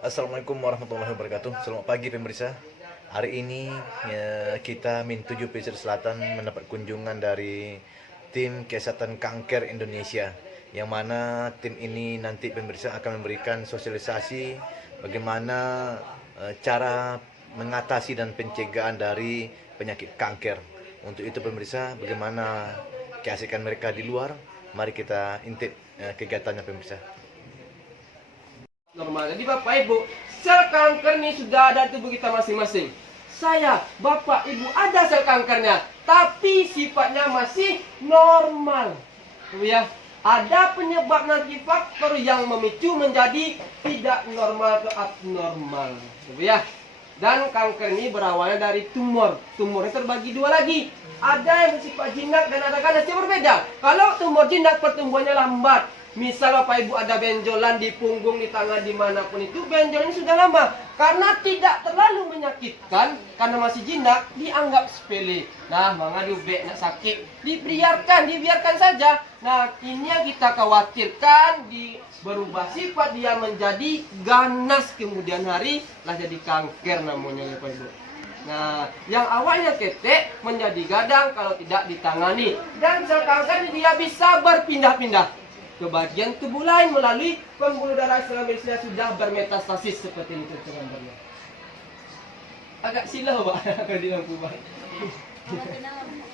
Assalamualaikum warahmatullahi wabarakatuh. Selamat pagi pemirsa. Hari ini kita Min 7 Pesisir Selatan mendapat kunjungan dari tim kesehatan kanker Indonesia, yang mana tim ini nanti pemirsa akan memberikan sosialisasi bagaimana cara mengatasi dan pencegahan dari penyakit kanker. Untuk itu pemirsa, bagaimana keasikan mereka di luar, mari kita intip kegiatannya pemirsa. Normal. Jadi Bapak Ibu, sel kanker ini sudah ada di tubuh kita masing-masing. Saya, Bapak Ibu ada sel kankernya, tapi sifatnya masih normal. Ya, ada penyebab nanti faktor yang memicu menjadi tidak normal ke abnormal. Ya. Dan kanker ini berawalnya dari tumor. Tumornya terbagi dua lagi. Ada yang bersifat jinak dan ada ganas yang berbeda. Kalau tumor jinak pertumbuhannya lambat. Misal Bapak Ibu ada benjolan di punggung, di tangan, dimanapun itu, benjolan ini sudah lama. Karena tidak terlalu menyakitkan, karena masih jinak, dianggap sepele. Nah, maka diubek, nak sakit, dibiarkan saja. Nah, ini yang kita khawatirkan, berubah sifat, dia menjadi ganas kemudian hari, lah jadi kanker namanya Bapak Ibu. Nah, yang awalnya ketek menjadi gadang kalau tidak ditangani. Dan sel kanker dia bisa berpindah-pindah ke bagian tubuh lain melalui pembuluh darah selama sudah bermetastasis seperti ini gambarnya. Agak silau Pak kalau di lampu Pak.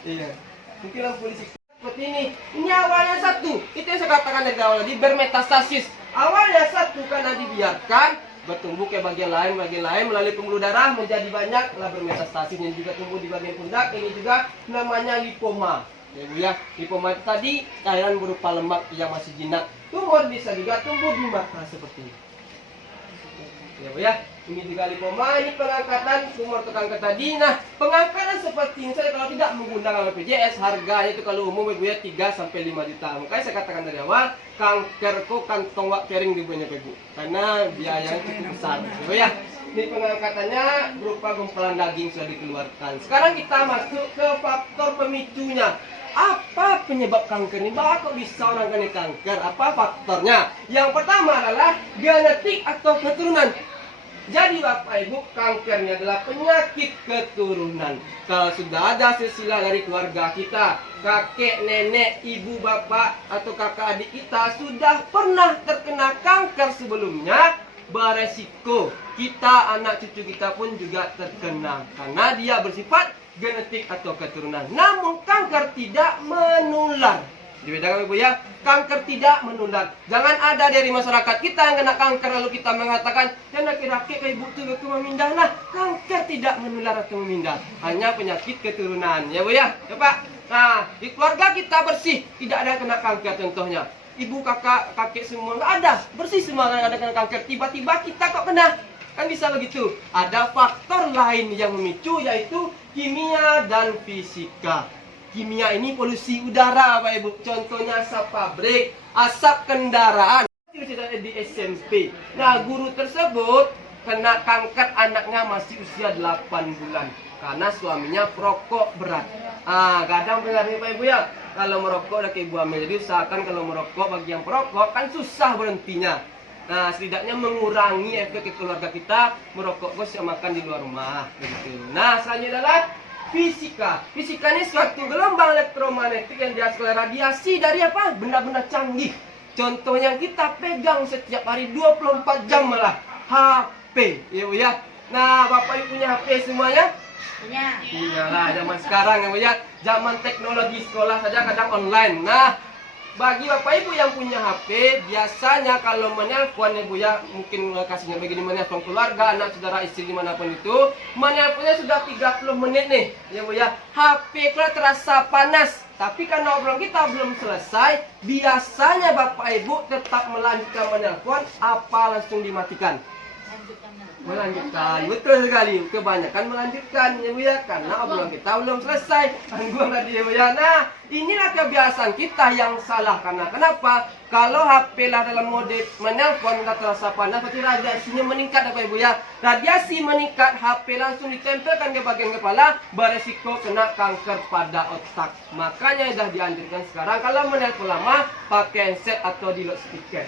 Iya. Mungkin lampu listrik seperti ini. Ini awalnya satu. Itu yang saya katakan dari awal di bermetastasis. Awalnya satu karena dibiarkan bertumbuh ke bagian lain melalui pembuluh darah menjadi banyak, lah bermetastasis. Ini juga tumbuh di bagian pundak. Ini juga namanya lipoma. Ya Bu ya, lipoma itu tadi cairan berupa lemak yang masih jinak. Tumor bisa juga tumbuh di mata seperti ini. Ya Bu ya, ini juga lipoma, ini pengangkatan tumor ke kanker tadi. Nah, pengangkatan seperti ini saya kalau tidak menggunakan BPJS harganya itu kalau umum Bu ya 3 sampai 5 juta. Makanya saya katakan dari awal, kanker kok kantong wak kering di Bu karena biayanya cukup besar. Ya Bu ya. Ini pengangkatannya berupa gumpalan daging sudah dikeluarkan. Sekarang kita masuk ke faktor pemicunya. Apa penyebab kanker ini? Kok bisa orang kena kanker? Apa faktornya? Yang pertama adalah genetik atau keturunan. Jadi Bapak Ibu, kankernya adalah penyakit keturunan. Kalau sudah ada silsilah dari keluarga kita, kakek, nenek, ibu, bapak, atau kakak adik kita sudah pernah terkena kanker sebelumnya, beresiko kita, anak cucu kita pun juga terkena. Karena dia bersifat genetik atau keturunan. Namun kanker tidak menular. Dibedakan Ibu ya, kanker tidak menular. Jangan ada dari masyarakat kita yang kena kanker lalu kita mengatakan, ya laki-laki kayak ibu tuh ke memindah. Nah, kanker tidak menular atau memindah, hanya penyakit keturunan. Ya Bu ya, ya Pak. Nah, di keluarga kita bersih, tidak ada yang kena kanker contohnya. Ibu, kakak, kakek semua nggak ada, bersih semua nggak ada kena kanker. Tiba-tiba kita kok kena. Kan bisa begitu. Ada faktor lain yang memicu, yaitu kimia dan fisika. Kimia ini polusi udara Pak Ibu. Contohnya asap pabrik, asap kendaraan. Di SMP. Nah, guru tersebut kena kanker, anaknya masih usia 8 bulan. Karena suaminya perokok berat. Kadang dengar nih Pak Ibu ya, kalau merokok udah kayak ibu hamil. Jadi usahakan kalau merokok bagi yang perokok kan susah berhentinya. Nah, setidaknya mengurangi efek ke keluarga kita merokok sama makan di luar rumah gitu. Nah, selanjutnya adalah fisika. Fisika ini suatu gelombang elektromagnetik yang dihasilkan oleh radiasi dari apa? Benda-benda canggih. Contoh yang kita pegang setiap hari 24 jam malah HP. Ya Bu ya. Nah, Bapak Ibu punya HP semuanya? Punya. Iyalah, zaman sekarang ya Bu ya. Zaman teknologi sekolah saja kadang online. Nah, bagi Bapak Ibu yang punya HP, biasanya kalau menelpon Ibu ya, mungkin kasihnya begini, menelpon keluarga, anak, saudara, istri dimanapun itu, menelponnya sudah 30 menit nih, ya Bu ya. HP kalau terasa panas, tapi karena obrolan kita belum selesai, biasanya Bapak Ibu tetap melanjutkan menelpon, apa langsung dimatikan? Melanjutkan, betul sekali. Kebanyakan melanjutkan ya Bu ya, karena obrolan kita belum selesai. Gangguan tadi ya Bu ya. Nah, inilah kebiasaan kita yang salah. Karena kenapa? Kalau HP lah dalam mode menelpon nggak terasa panas, berarti radiasinya meningkat apa Ibu ya. Radiasi meningkat, HP langsung ditempelkan ke bagian kepala, beresiko kena kanker pada otak. Makanya sudah dianjurkan sekarang kalau menelpon lama pakai headset atau di loudspeaker.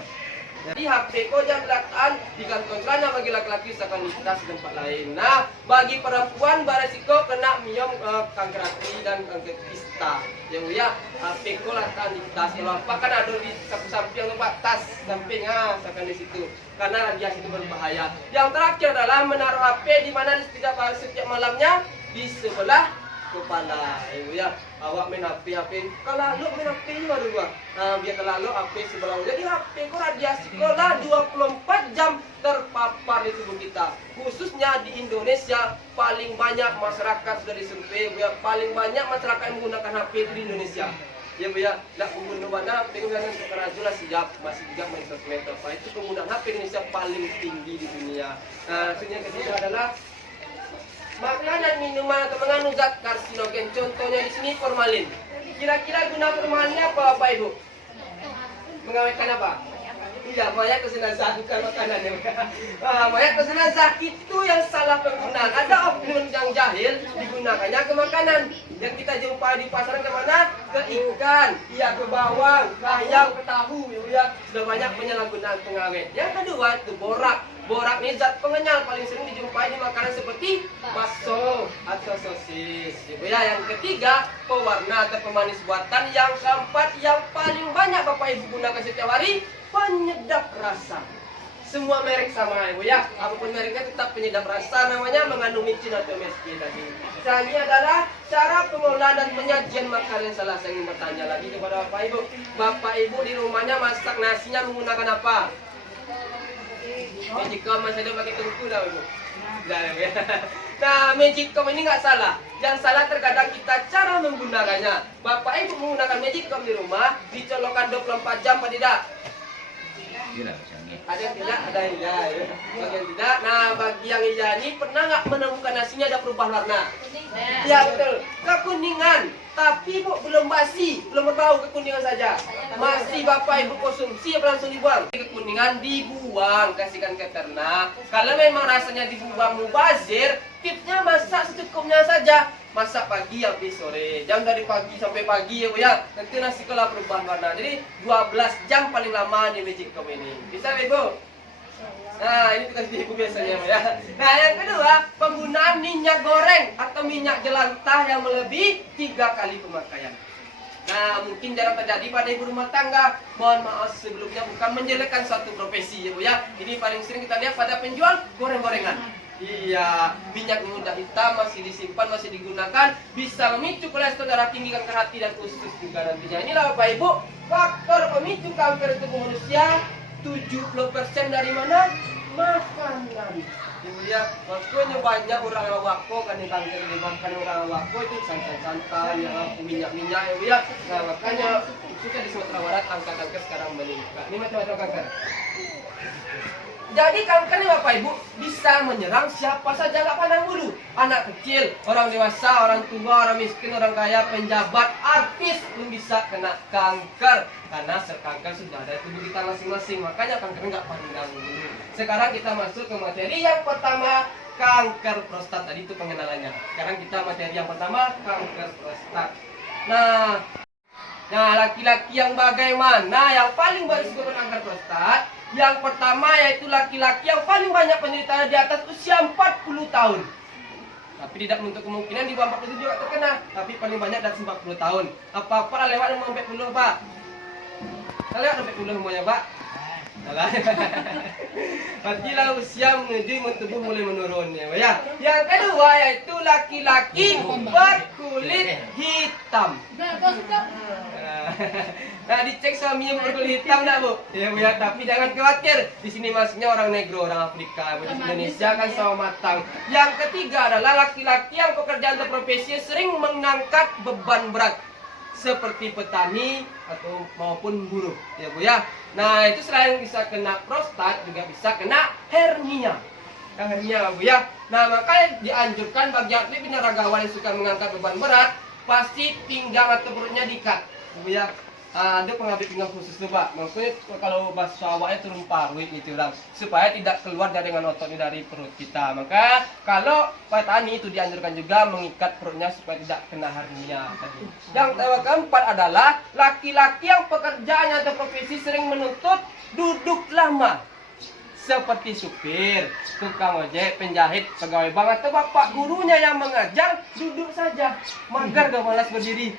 Di HP ko jam belakang di kantong celana bagi laki-laki usahakan di tas di tempat lain. Nah, bagi perempuan beresiko kena miom kanker hati dan kanker kista. Ya Bu ya, HP ko letakkan di tas. Kalau apa kan ada di samping tempat tas samping usahakan di situ. Karena radiasi itu berbahaya. Yang terakhir adalah menaruh HP di mana setiap malamnya di sebelah kepala. Ibu ya, awak main HP kalau lu main HP juga dulu. Nah, biar kalau HP sebelah. Jadi HP kok radiasi kola 24 jam terpapar di tubuh kita. Khususnya di Indonesia paling banyak masyarakat sudah disurvei, ya, paling banyak masyarakat yang menggunakan HP itu di Indonesia. Ya Bu ya, nak penggunaan HP kemudian sekarang sudah siap masih juga main sosmed apa itu penggunaan HP Indonesia paling tinggi di dunia. Nah, yang ketiga adalah makanan, minuman atau mengandung zat karsinogen. Contohnya di sini formalin. Kira-kira guna formalin apa Bapak Ibu? Mengawetkan apa? Iya, mayat kesenazah bukan makanan ya. Mayat kesenazah itu yang salah penggunaan. Ada oknum yang jahil digunakannya ke makanan. Yang kita jumpa di pasaran kemana? Ke ikan, iya ke bawang, ke ayam, ke tahu, ya. Sudah banyak penyalahgunaan pengawet. Yang kedua itu borak. Borak ini zat pengenyal paling sering dijumpai di makanan seperti bakso atau sosis. Ya, yang ketiga pewarna atau pemanis buatan. Yang keempat yang paling banyak Bapak Ibu gunakan setiap hari penyedap rasa. Semua merek sama Ibu ya, apapun mereknya tetap penyedap rasa, namanya mengandung micin atau MSG tadi. Selanjutnya adalah cara pengelolaan dan penyajian makanan. Salah saya ingin bertanya lagi kepada Bapak Ibu. Bapak Ibu di rumahnya masak nasinya menggunakan apa? Magicom masih ada pakai tungku dah Ibu. Ya. Nah, Magicom ini nggak salah. Yang salah terkadang kita cara menggunakannya. Bapak Ibu menggunakan Magicom di rumah, dicolokkan 24 jam apa tidak? Ada yang tidak, ada yang iya. Bagi yang tidak, nah bagi yang iya ini pernah nggak menemukan nasinya ada perubahan warna? Ya betul, kekuningan. Tapi Bu belum basi, belum berbau, kekuningan saja. Masih Bapak Ibu konsumsi apa langsung dibuang? Kekuningan dibuang, kasihkan ke ternak. Kalau memang rasanya dibuang mubazir, tipsnya masak secukupnya saja. Masak pagi sampai sore, jam dari pagi sampai pagi ya Bu ya. Nanti nasi kelah perubahan warna. Jadi 12 jam paling lama di Magicom ini. Bisa Ibu? Nah, ini kita Ibu biasanya Bu ya. Nah, yang kedua, penggunaan minyak goreng atau minyak jelantah yang melebihi 3 kali pemakaian. Nah, mungkin jarang terjadi pada ibu rumah tangga. Mohon maaf sebelumnya, bukan menjelekkan suatu profesi ya Bu ya. Ini paling sering kita lihat pada penjual goreng-gorengan. Iya, minyak muda hitam masih disimpan, masih digunakan, bisa memicu kolesterol darah tinggi, kanker hati dan usus juga nantinya. Inilah Bapak Ibu, faktor pemicu kanker tubuh manusia 70% dari mana? Makanan. Ibu lihat, makanya banyak orang awakko kan yang kanker dimakan orang awakko itu santan-santan, yang minyak-minyak Ibu ya. Nah, makanya khususnya di Sumatera Barat angka kanker sekarang meningkat. Ini macam-macam kanker. Jadi kanker ini Bapak Ibu bisa menyerang siapa saja, nggak pandang bulu. Anak kecil, orang dewasa, orang tua, orang miskin, orang kaya, penjabat, artis pun bisa kena kanker. Karena sel kanker sudah ada di tubuh kita masing-masing. Makanya kanker nggak pandang bulu. Sekarang kita masuk ke materi yang pertama, kanker prostat. Tadi itu pengenalannya. Sekarang kita materi yang pertama, kanker prostat. Nah, laki-laki yang bagaimana yang paling berisiko kanker prostat? Yang pertama yaitu laki-laki yang paling banyak penderitaannya di atas usia 40 tahun. Tapi tidak menutup kemungkinan di bawah 40 juga terkena. Tapi paling banyak dari 40 tahun. Apa-apa lewat 40 Pak. Kita lewat 40 semuanya Pak. Salah. Artinya usia menuju tubuh mulai menurun ya. Yang kedua yaitu laki-laki berkulit hitam. Nah, dicek suaminya berkulit hitam enggak, Bu? Ya, Bu ya, tapi jangan khawatir. Di sini maksudnya orang negro, orang Afrika. Di Indonesia kan sama matang. Yang ketiga adalah laki-laki yang pekerjaan atau profesinya sering mengangkat beban berat seperti petani atau maupun buruh, ya Bu ya. Nah, itu selain bisa kena prostat juga bisa kena hernia. Hernia, Bu ya. Nah, makanya dianjurkan bagi atlet binaragawan yang suka mengangkat beban berat, pasti pinggang atau perutnya diikat. Bu ya. ada pengambil pinggang khusus tuh Pak. Maksudnya kalau bahasa awalnya turun paruh gitu orang supaya tidak keluar dari dengan ototnya dari perut kita. Maka kalau petani itu dianjurkan juga mengikat perutnya supaya tidak kena hernia tadi. Yang keempat adalah laki-laki yang pekerjaannya atau profesi sering menuntut duduk lama. Seperti supir, tukang ojek, penjahit, pegawai bank atau bapak gurunya yang mengajar duduk saja, mager gak malas berdiri.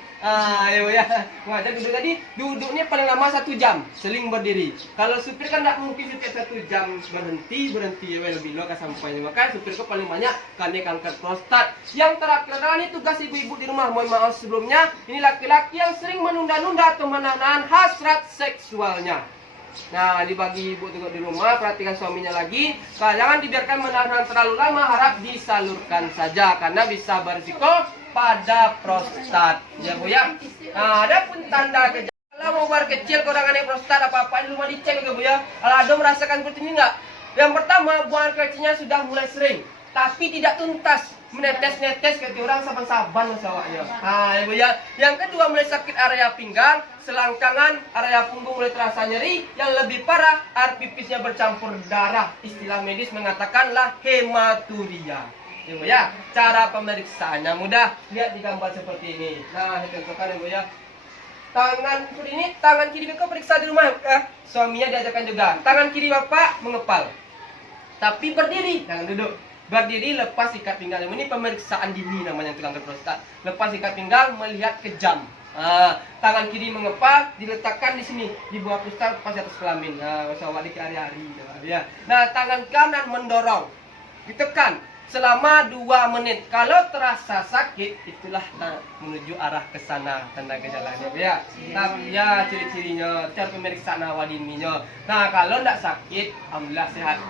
Ya, mengajar duduk tadi, duduknya paling lama 1 jam, seling berdiri. Kalau supir kan tidak mungkin setiap 1 jam berhenti ya lebih loh sampainya. Maka supir itu paling banyak karena kanker prostat. Yang terakhir adalah ini tugas ibu-ibu di rumah. Mohon maaf sebelumnya, ini laki-laki yang sering menunda-nunda atau menahan hasrat seksualnya. Nah, dibagi ibu tunggu di rumah, perhatikan suaminya lagi. Jangan dibiarkan menahan terlalu lama, harap disalurkan saja karena bisa berisiko pada prostat. Ya Bu ya. Nah, ada pun tanda gejala kalau mau bar kecil kurangannya prostat apa-apa di rumah dicek ya Bu ya. Kalau ada merasakan seperti ini enggak? Yang pertama, buang kecilnya sudah mulai sering tapi tidak tuntas, menetes-netes ke orang saban-saban sawahnya. Ya Bu ya. Yang kedua, mulai sakit area pinggang, selangkangan, area punggung mulai terasa nyeri, yang lebih parah air pipisnya bercampur darah. Istilah medis mengatakanlah hematuria. Ya Bu ya. Cara pemeriksaannya mudah, lihat di gambar seperti ini. Nah, ditentukan ya Bu ya. Tangan seperti ini, tangan kiri Bapak periksa di rumah. Suaminya diajarkan juga. Tangan kiri Bapak mengepal, tapi berdiri, jangan duduk. Berdiri, lepas ikat pinggang. Ini pemeriksaan dini namanya kanker prostat. Lepas ikat pinggang, melihat ke jam. Tangan kiri mengepal, diletakkan di sini di bawah prostat pas atas kelamin. Masalah di hari-hari. Ya. Nah, tangan kanan mendorong, ditekan selama 2 menit. Kalau terasa sakit, itulah menuju arah ke sana tanda gejalanya. Ya. Tapi ya ciri-cirinya, cara pemeriksaan awal dininya. Nah, kalau tidak sakit, alhamdulillah sehat.